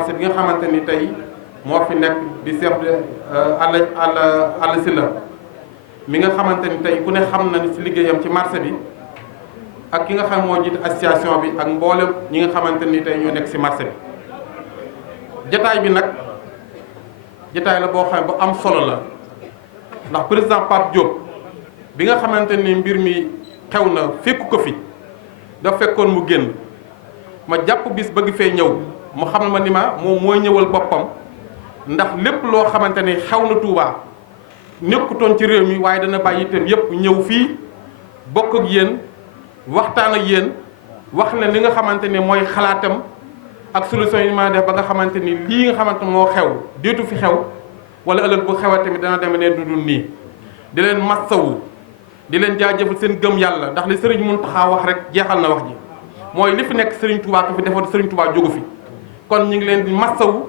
marché bi nga xamante ni tey moo fi nekk di chef de Alla Sylla mi nga xamante ni tey ku ne xam na ni si liggéeyam ci marché bi ak ki nga xam moo jiite association bi ak mboolem ñi nga xamante ni tey ñoo nekk si marché bi. jataay bi nag jataay la boo xam bu am solo la ndax président Pape Diop bi nga xamante ni mbir mi xew na fekku ko fi da fekkoon mu génn ma jàpp bis bëgg fee ñëw mu xam ma ni ma moom mooy ñëwal boppam ndax lépp loo xamante ni xew na Touba nekkutoon ci réew mi waaye dana bàyyi itam yëpp ñëw fii bokk ak yéen waxtaan ak yéen wax leen li nga xamante ni mooy xalaatam ak solution yi ma def ba nga xamante ni lii nga xamante moo xew déetu fi xew wala ëllëg bu xewee tamit dana demee ne dudul nii di leen massawu di leen jaajëfal seen gëm yàlla ndax li Serigne Mountakha wax rek jeexal na wax ji mooy li fi nekk Serigne Touba ko fi defoon Serigne Touba jógu fi kon ñu ngi leen di massawu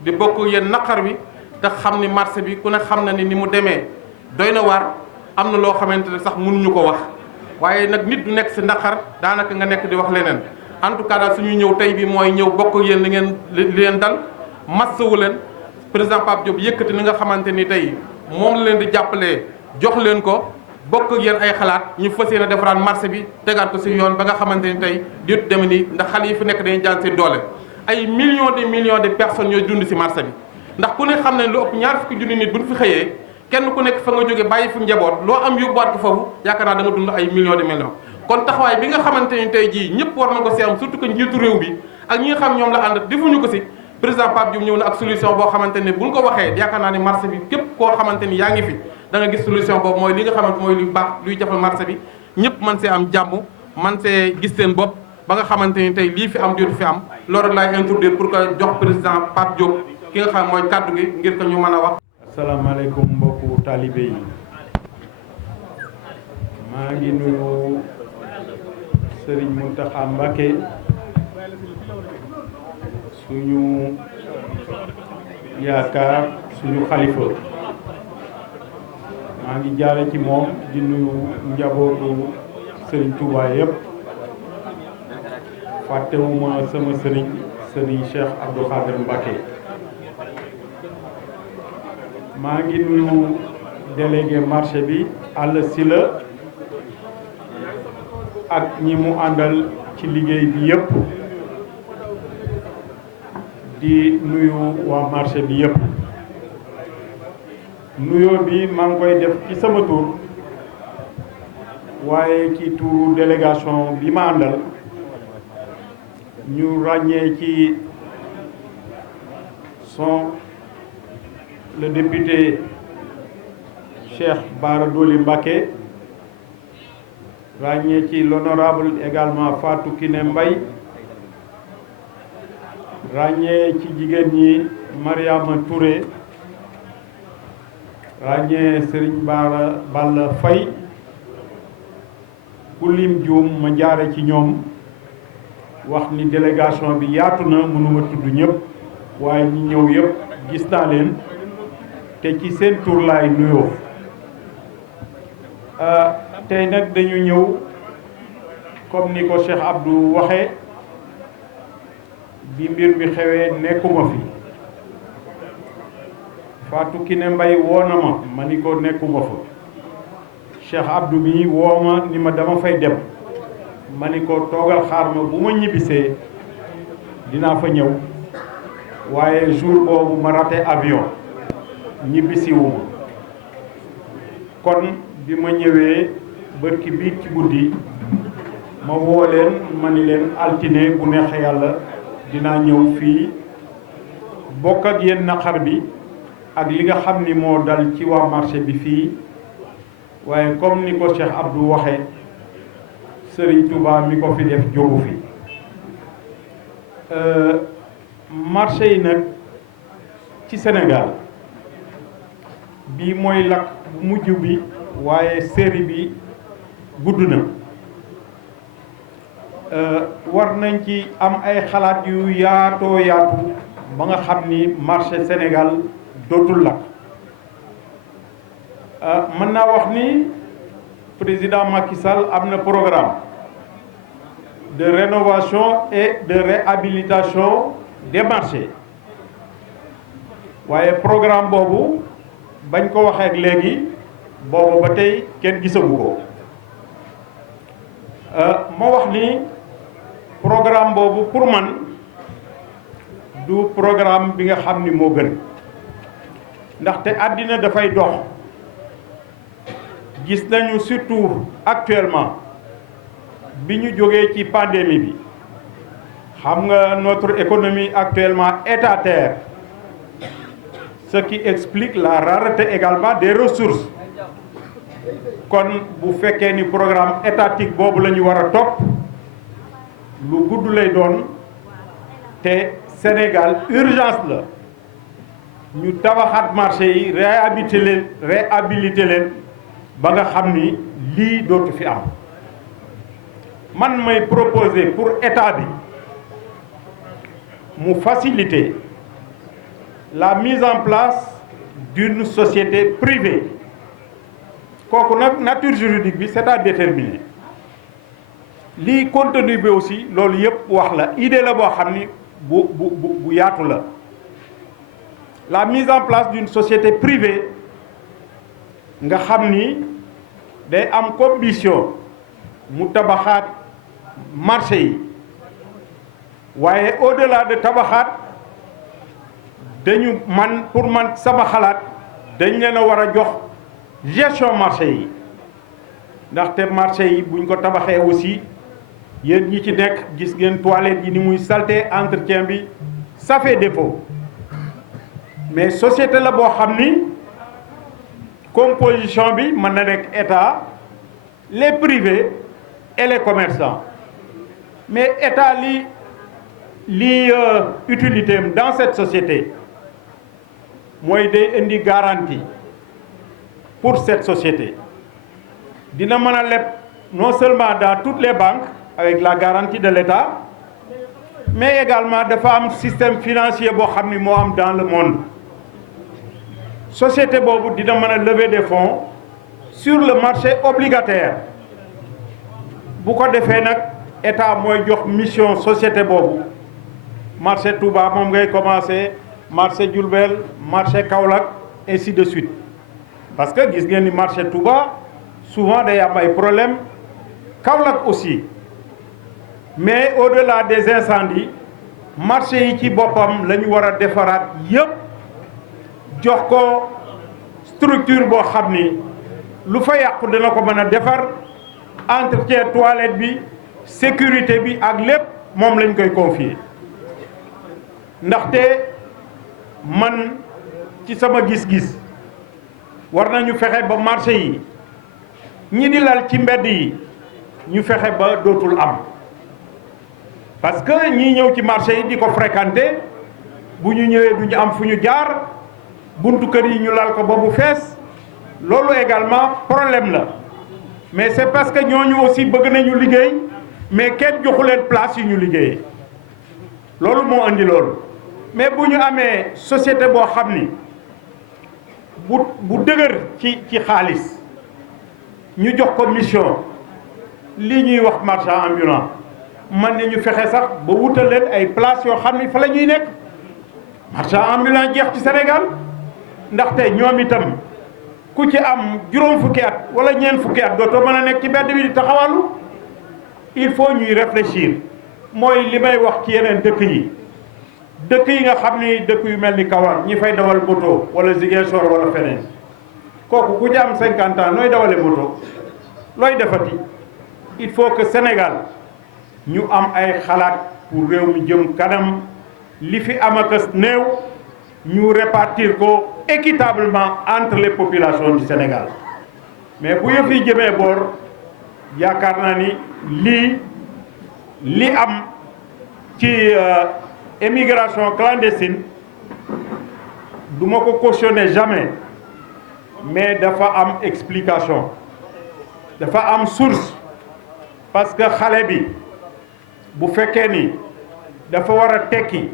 di bokk yéen naqar bi te xam ni marché bi ku ne xam na ni mu demee doy na waar am na loo xamante ne sax mënuñu ko wax waaye nag nit du nekk si naqar daanaka nga nekk di wax leneen en tout cas daal suñu ñëw tey bi mooy ñëw bokk yéen li leen dal massawu leen président Pape Diop yëkkati li nga xamante ni tey moom la leen di jàppalee jox leen ko bokk ak yéen ay xalaat ñu fas yéene defaraat marché bi tegaat ko si yoon ba nga xamante ni tey déet deme nii ndax xale yi fi nekk dañuy jaan seen doole ay millions de personnes ñooy dund si marché bi ndax ku ne xam ne lu ëpp ñaar fukki junni nit buñ fi xëyee kenn ku nekk fa nga jóge bàyyi fi njaboot loo am yóbbuwaat ko foofu yaakaar naa da nga dund ay millions de millions kon taxawaay bi nga xamante ni tey jii ñëpp war na ko si am surtout que njiitu réew bi ak ñi nga xam ñoom la ànd defuñu ko si président Pape Diop ñëw na ak solution boo xamante ne buñ ko waxee yaakaar naa ne marché bi képp koo xamante ni yaa ngi fi da nga gis solution boobu mooy li nga xamante mooy luy baax luy jafal marché bi ñëpp man see am jàmm man see gis seen bopp ba nga xamante ni tey lii fi am dootu fi am loolu rek laay introduire pour que jox président Pape Diop ki nga xam mooy kàddu gi ngir ko ñu mën a wax. asalaamaaleykum mbokku taalibe yi maa ngi nuyu Serigne Mountakha Mbacké suñu yaakaar suñu xalifa maa ngi jaare ci moom di nuyu njabootu Serigne Touba yëpp fàttewuma sama Serigne Cheikh Abdou Khader Mbacké maa ngi nuyu délégué marché bi Alla Sylla ak ñi mu àndal ci liggéey bi yëpp di nuyu waa marché bi yëpp nuyoo bi maa ngi koy def ci sama tur waaye ci turu délégation bi ma àndal ñu ràññee ci le député Cheikh Bara Dolly Mbacké ràññee ci l'honorable également Fatou Kiné Mbaye ràññee ci jigéen ñi Mariama Touré ràññee Serigne Balla Faye ku lim juum ma jaare ci ñoom wax ni délégation bi yaatu na mënuma tudd ñëpp waaye ñi ñëw yëpp gis naa leen te ci seen tur laay nuyoo tey nag dañu ñëw comme ni ko Cheikh Abdou waxee bi mbir bi xewee nekkuma fi Fatou Kiné Mbaye woo na ma ni ko nekkuma fa Cheikh Abdou mi woo ma ni ma dama fay dem ma ni ko toogal xaar ma bu ma ñibbisee dinaa fa ñëw waaye jour boobu ma raté avion ñibbisiwuma kon bi ma ñëwee bërki biig ci guddi ma woo leen ma ni leen altine bu neexee yàlla dinaa ñëw fii bokk ak yéen naqar bi ak li nga xam ni moo dal ci waa marché bi fii waaye comme ni ko Cheikh Abdou waxee Serigne Touba mi ko fi def jógu fi marché yi nag ci Sénégal bii mooy lakk bu mujj bi waaye série bi gudd na war nañ ci am ay xalaat yu yaatoo yaatu ba nga xam ni marché Sénégal dootul lakk mën naa wax ni président Macky Sall am na programme de rénovation et de réhabilitation des marchés waaye programme boobu bañ ko waxee ak léegi boobu ba tey kenn gisagu ko ma wax ni programme boobu pour man du programme bi nga xam ni moo gën ndaxte àddina dafay dox gis nañu surtout actuellement bi ñu jógee ci pandémie bi xam nga notre économie actuellement est à terre, ce qui explique la rareté également des ressources. kon bu fekkee ni programme étatique boobu la ñu war a topp lu gudd lay doon te Sénégal urgence la ñu tabaxaat marché yi réhabilité leen ba nga xam ni lii dootu fi am man may proposer pour état bi mu faciliter la mise en place d'une société privée kooku nag nature juridique bi c'est à déterminer lii contenu bi aussi loolu yëpp wax la idée la boo xam ni bu yaatu la mise en place d'une société privée nga xam ni day am comme mission mu tabaxaat marché yi waaye au-delà de tabaxaat dañu pour man sama xalaat dañ leen a war a jox gestion marché yi ndaxte marché yi buñ ko tabaxee aussi yéen ñi ci nekk gis ngeen toilette yi ni muy salté entretien bi ça fait défaut mais société la boo xam ni composition bi mën na nekk état les privés et les commerçants mais état li utilité am dans cette société mooy day indi garantie pour cette société dina mën a leb non seulement dans toutes les banques avec la garantie de l'État mais également dafa am système financier boo xam ni moo am dans le monde société boobu dina mën a lever des fonds sur le marché obligataire bu ko defee nag état mooy jox mission société boobu marché Touba moom ngay commencer marché Diourbel marché Kaolack ainsi de suite parce que gis ngeen ni marché Touba souvent day am ay problème Kaolack aussi mais au-delà des incendies marché yi ci boppam la ñu war a defaraat yépp jox ko structure boo xam ni lu fa yàqu dina ko mën a defar entretien toilette bi sécurité bi ak lépp moom lañ koy confier ndaxte man ci sama gis-gis war nañu fexe ba marché yi ñi di lal ci mbedd yi ñu fexe ba dootul am parce que ñii ñëw ci marché yi di ko fréquenter bu ñu ñëwee du ñu am fu ñu jaar buntu kër yi ñu lal ko ba mu fees loolu également problème la mais c'est parce que ñooñu aussi bëgg nañu liggéey mais kenn joxu leen place yu ñu liggéeyee loolu moo andi loolu mais bu ñu amee société boo xam ni bu dëgër ci xaalis ñu jox ko mission lii ñuy wax marchand ambulant man nañu fexe sax ba wutal leen ay place yoo xam ni fa la ñuy nekk marchand ambulant jeex ci Sénégal ndaxte ñoom itam ku ci am juróom fukki at wala ñeent fukki at dootoo mën a nekk ci mbedd bi di taxawalu il faut ñuy réfléchir mooy li may wax ci yeneen dëkk yi nga xam ni dëkk yu mel ni Kaolack ñi fay dawal moto wala Ziguinchor wala feneen kooku ku ci am 50 ans nooy dawale moto looy defati il faut que Sénégal ñu am ay xalaat pour réew mi jëm kanam li fi am akas néew ñu répartir ko équitablement entre les populations du Sénégal mais bu yëf yi jëmee boor yaakaar naa ni li am ci émigration clandestine du ma ko cautionner jamais mais dafa am explication dafa am source parce que xale bi bu fekkee ni dafa war a tekki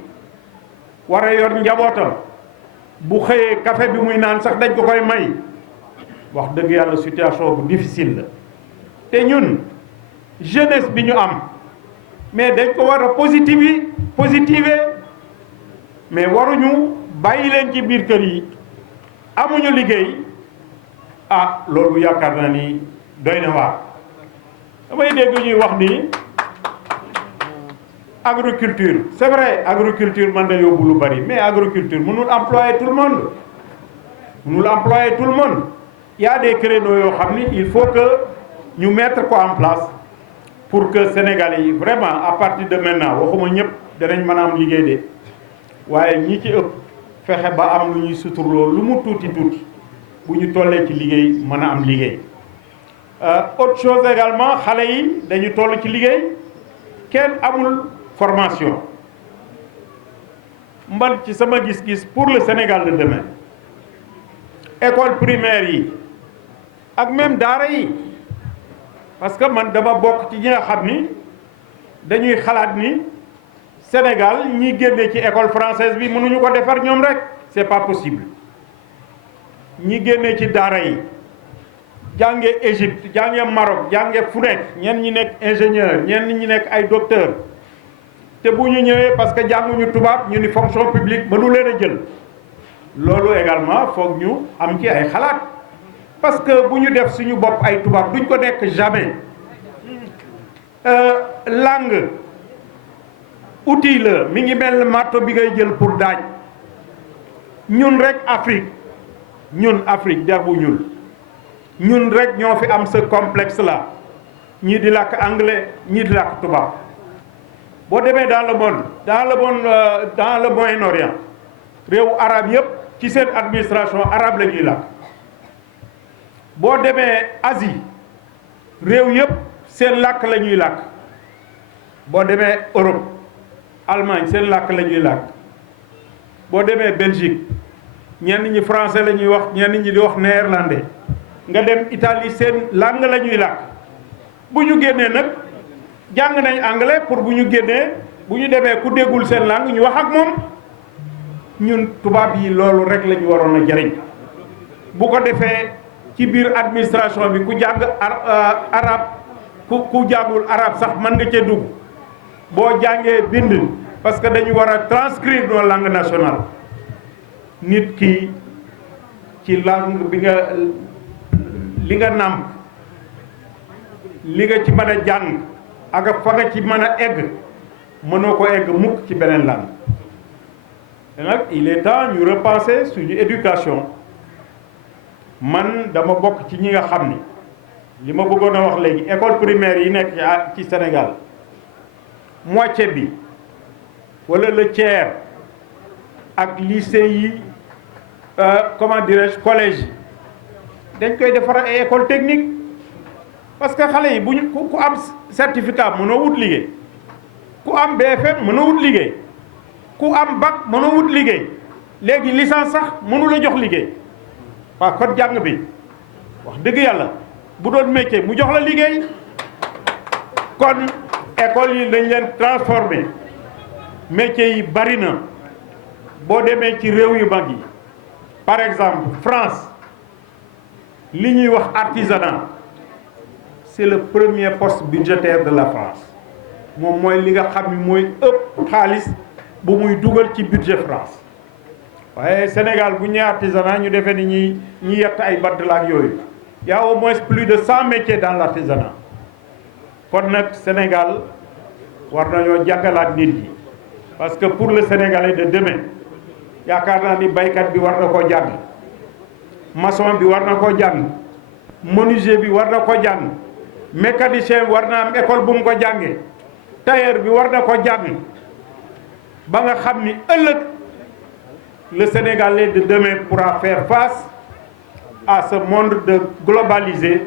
war a yor njabootam bu xëyee café bi muy naan sax dañ ko koy may wax dëgg yàlla situation bu difficile la te ñun jeunesse bi ñu am mais dañ ko war a positiver mais waruñu bàyyi leen ci biir kër yi amuñu liggéey ah loolu yaakaar naa ni doy na waar. damay dégg ñuy wax ni agriculture c'est vrai agriculture mën na yóbbu lu bari mais agriculture mënul employer tout le monde il y a des créneaux yoo xam ni il faut que ñu mettre ko en place pour que Sénégalais yi vraiment à partir de maintenant waxuma ñëpp danañ mën a am liggéey de waaye ñi ci ëpp fexe ba am lu ñuy suturloo lu mu tuuti tuuti bu ñu tollee ci liggéey mën a am liggéey. Autre chose également xale yi dañu toll ci liggéey kenn amul formation man ci sama gis-gis pour le Sénégal de demain école primaire yi ak même daara yi parce que man dama bokk ci ñi nga xam ni dañuy xalaat ni Sénégal ñi génne ci école française bi mënuñu ko defar ñoom rek c'est pas possible ñi génne ci daara yi jànge Égypte jànge Maroc jànge fu nekk ñenn ñi nekk ingénieur ñenn ñi nekk ay docteur te bu ñu ñëwee parce que jànguñu tubaab ñu ni fonction publique mënu leen a jël loolu également foog ñu am ci ay xalaat parce que bu ñu def suñu bopp ay tubaab duñ ko nekk jamais langue outil la mi ngi mel marteau bi ngay jël pour daaj ñun rek Afrique der bu ñun rek ñoo fi am ce complexe là ñii di làkk anglais ñii di làkk tubaab boo demee dans le Moyen-Orient réewu arabe yëpp ci seen administration arabe la ñuy làkk boo demee Asie réew yëpp seen làkk la ñuy làkk boo demee Europe Allemagne seen làkk la ñuy làkk boo demee Belgique ñenn ñi français la ñuy wax ñenn ñi di wax néerlandais nga dem Italie seen langue la ñuy làkk bu ñu génnee nag jàng nañ anglais pour bu ñu génnee bu ñu demee ku déggul seen langue ñu wax ak moom ñun tubaab yi loolu rek la ñu waroon a jariñ bu ko defee ci biir administration bi ku jàng arabe ku jàngul arabe sax mën nga cee dugg boo jàngee bind parce que dañu war a transcrire nos langues nationales nit ki ci langue bi nga li nga nàmp li nga ci mën a jàng ak fa nga ci mën a egg mënoo ko egg mukk ci beneen langue te nag il est temps ñu repenser suñu éducation man dama bokk ci ñi nga xam ni li ma bëggoon a wax léegi école primaire yi nekk ci Sénégal moitié bi wala le tiers ak lycée yi comment dirais-je collège yi dañ koy defar ay école technique parce que xale yi bu ñu ku am certificat mënoo wut liggéey ku am BFM mënoo wut liggéey ku am bac mënoo wut liggéey léegi licence sax mënu la jox liggéey waaw kon jàng bi wax dëgg yàlla bu doon métier mu jox la liggéey kon école yi dañ leen transformer métier yi bari na boo demee ci réew yu mag yi par exemple France li ñuy wax artisanat c'est le premier poste budgétaire de la France moom mooy li nga xam ni mooy ëpp xaalis bu muy dugal ci budget France waaye Sénégal bu ñuy artisanat ñu defee ni ñi yett ay bant la ak yooyu y a au moins plus de 100 métiers dans l'artisanat kon nag Sénégal war nañoo jàngalaat nit ñi parce que pour le Sénégalais de demain yaakaar naa ni baykat bi war na koo jàng maçon bi war na koo jàng menuisier bi war na ko jàng mécanicien bi war na am école bu mu ko jàngee tailleur bi war na ko jàng ba nga xam ni ëllëg le Sénégalais de demain pourra faire face à ce monde de globalisé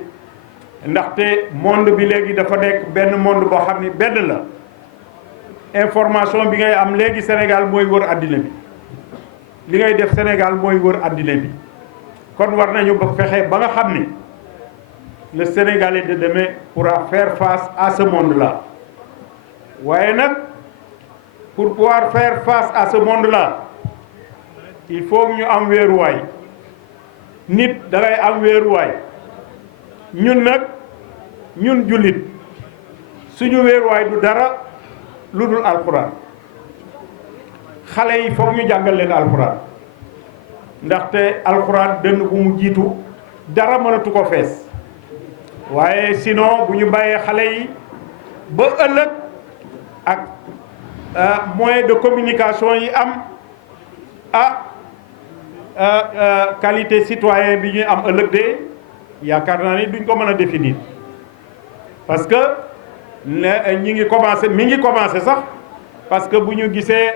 ndaxte monde bi léegi dafa nekk benn monde boo xam ni benn la information bi ngay am léegi Sénégal mooy wër àddina bi li ngay def Sénégal mooy wër àddina bi kon war nañu ba fexe ba nga xam ni le Sénégalais de demain pourra faire face à ce monde-là waaye nag pour pouvoir faire face à ce monde-là il faut ñu am wéeruwaay nit da ngay am wéeruwaay ñun nag ñun jullit suñu wéeruwaay du dara lu dul alxuraan xale yi foog ñu jàngal leen alxuraan ndaxte alxuraan dënn bu mu jiitu dara mënatu ko fees waaye sinon bu ñu bàyyee xale yi ba ëllëg ak moyen de communication yi am qualité citoyen bi ñuy am ëllëg de yaakaar naa ni duñ ko mën a définir parce que ñi ngi commencé mi ngi commencé sax parce que bu ñu gisee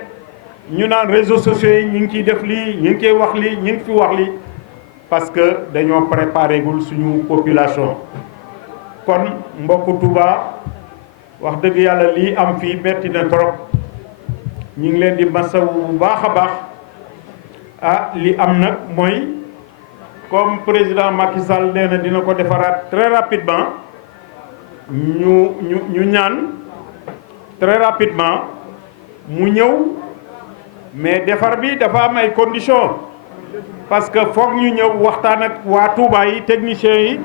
ñu naan réseaux sociaux yi ñi ngi ciy def lii ñi ngi ciy wax lii ñi ngi fi wax lii parce que dañoo préparé gul suñu population kon mbokku Touba wax dëgg yàlla lii am fii metti na trop ñi ngi leen di masawu bu baax a baax li am nag mooy comme président Macky Sall nee na dina ko defaraat très rapidement ñu ñaan très rapidement mu ñëw mais defar bi dafa am ay conditions parce que foog ñu ñëw waxtaan ak waa Touba yi techniciens yi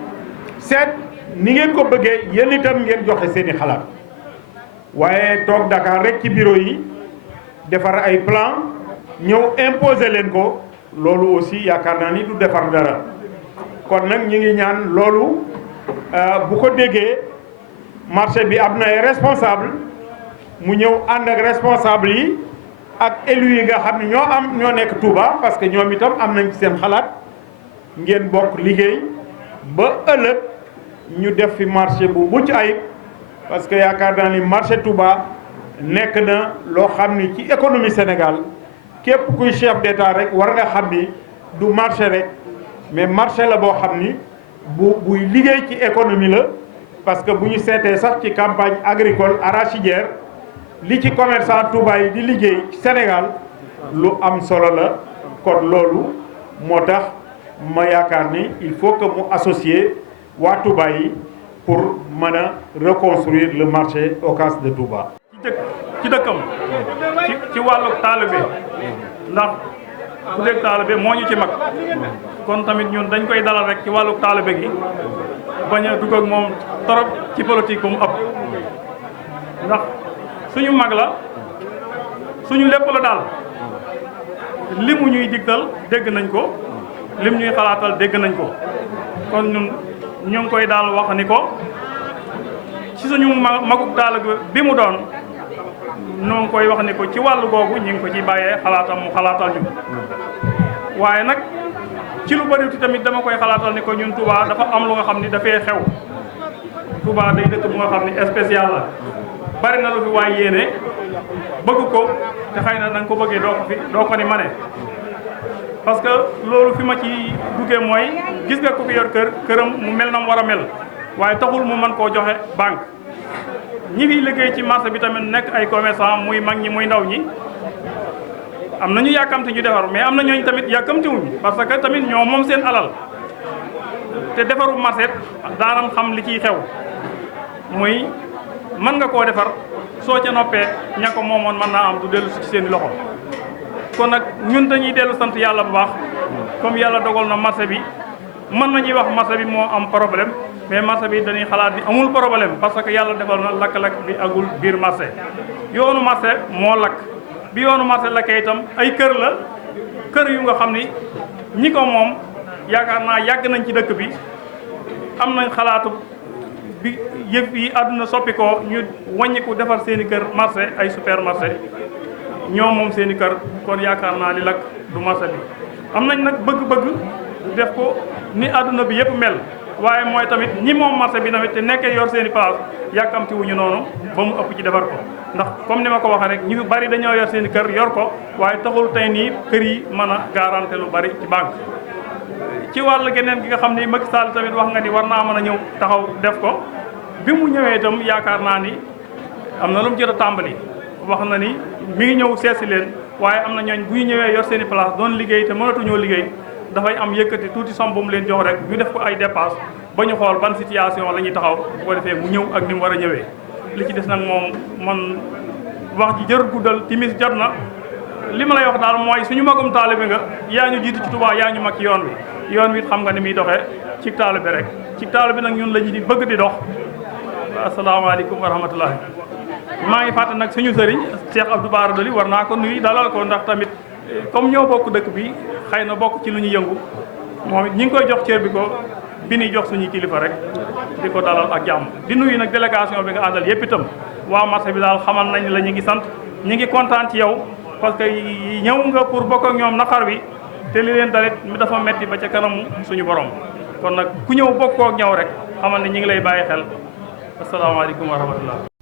seet ni ngeen ko bëggee yéen itam ngeen joxe seeni xalaat waaye toog Dakar rek ci bureau yi defar ay plan ñëw imposer leen ko loolu aussi yaakaar naa ni du defar dara kon nag ñi ngi ñaan loolu bu ko déggee marché bi am na ay responsable mu ñëw ànd ak responsable yi ak élus yi nga xam ne ñoo nekk Touba parce que ñoom itam am nañ ci seen xalaat ngeen bokk liggéey ba ëllëg ñu def fi marché bu mucc ayib parce que yaakaar naa ni marché Touba nekk na loo xam ni ci économie Sénégal képp kuy chef d'État rek war nga xam ni du marché rek mais marché la boo xam ni buy liggéey ci économie la parce que bu ñu seetee sax ci campagne agricole arachidière li ci commerçant Touba yi di liggéey ci Sénégal lu am solo la kon loolu moo tax ma yaakaar ni il faut que mu associer waa Touba yi pour mën a reconstruire le marché Ocass de Touba. ci dëkkam ci wàllu taalibe ndax ku dégg taalibe moo ñu ci mag kon tamit ñun dañ koy dalal rek ci wàllu taalibe gi bañ a dugg ak moom torop ci politique bu mu ëpp ndax suñu mag la suñu lépp la daal li mu ñuy digtal dégg nañ ko lim ñuy xalaatal dégg nañ ko kon ñun ñu ngi koy daal wax ni ko ci suñu maguk taalibe bi mu doon ñoo ngi koy wax ni ko ci wàllu googu ñu ngi ko ci bàyyee xalaatam mu xalaatal ñu waaye nag ci lu bari tamit dama koy xalaatal ni ko ñun Touba dafa am lu nga xam ni dafay xew Touba day dëkk bu nga xam ni spécial la bari na lu fi waay yéene bëgg ko te xëy na danga ko bëggee doo ko ni mane parce que loolu fi ma ci duggee mooy gis nga ku fi yor këram mu mel na mu war a mel waaye taxul mu mën koo joxe banque ñi fiy liggéey ci marché bi tamit nekk ay commerçant muy mag ñi muy ndaw ñi am nañu yàkkamti ñu defar mais am na ñooñu tamit yàkkamtiwuñ parce que tamit ñoo moom seen alal te defaru marché daanam xam li ciy xew muy mën nga koo defar soo ca noppee ña ko moomoon mën naa am du dellu ci seen loxo kon nag ñun dañuy dellu sant yàlla bu baax comme yàlla dogal na marché bi mën nañuy wax marché bi moo am problème mais marché bi dañuy xalaat ni amul problème parce que yàlla defal na lakk-lakk bi agul biir marché yoonu marché moo lakk bi yoonu marché lakkee itam ay kër la kër yu nga xam ni ñi ko moom yaakaar naa yàgg nañ ci dëkk bi am nañ xalaatu bi yëf yi àdduna soppi ko ñu wàññiku defar seen i kër marché ay supermarché ñoom moom seen i kër kon yaakaar naa li lakk du marché bi am nañ nag bëgg-bëgg def ko ni àdduna bi yëpp mel waaye mooy tamit ñi moom marché bi tamit te nekkee yor seen i place yàkkamti wuñu noonu ba mu ëpp ci defar ko ndax comme ni ma ko waxee rek ñu bari dañoo yor seen i kër yor ko waaye taxul tey nii kër yi mën a garanté lu bari ci banque ci wàll geneen gi nga xam ni Macky Sall tamit wax nga ni war naa mën a ñëw taxaw def ko bi mu ñëwee itam yaakaar naa ni am na lu mu jot a tàmbali wax na ni mi ngi ñëw seesi leen waaye am na ñooñ buy ñëwee yor seen i place doon liggéey te mënatuñoo liggéey dafay am yëkkati tuuti somme bu mu leen jox rek ñu def ko ay dépense ba ñu xool ban situation la ñuy taxaw bu ko defee mu ñëw ak ni mu war a ñëwee li ci des nag moom man wax ji jërut guddal timis jot na li ma lay wax daal mooy suñu magum taalibe nga yaa ñu jiitu ci Touba yaa ñu mag ci yoon wi yoon wi xam nga ni muy doxee ci taalibe rek ci taalibe nag ñun la ñu di bëgg di dox asalaamaaleykum wa rahmatullahi maa ngi fàtte nag suñu sëriñ Cheikh Abdou Bara Dolly war naa ko nuyu dalal ko ndax tamit comme ñoo bokk dëkk bi xëy na bokk ci lu ñu yëngu moom it ñi ngi koy jox cër bi ni jox suñu kilifa rek di ko dalal ak jàmm di nuyu nag délégation bi nga àndal yëpp itam waa marché bi daal xamal nañ la ñu ngi sant ñu ngi kontaan ci yow parce que ñëw nga pour bokk ak ñoom naqar bi te li leen dalit dafa metti ba ca kanamu suñu borom kon nag ku ñëw bokkoo ak ñëw rek xamal ne ñu ngi lay bàyyi xel asalaamaaleykum wa rahmatullah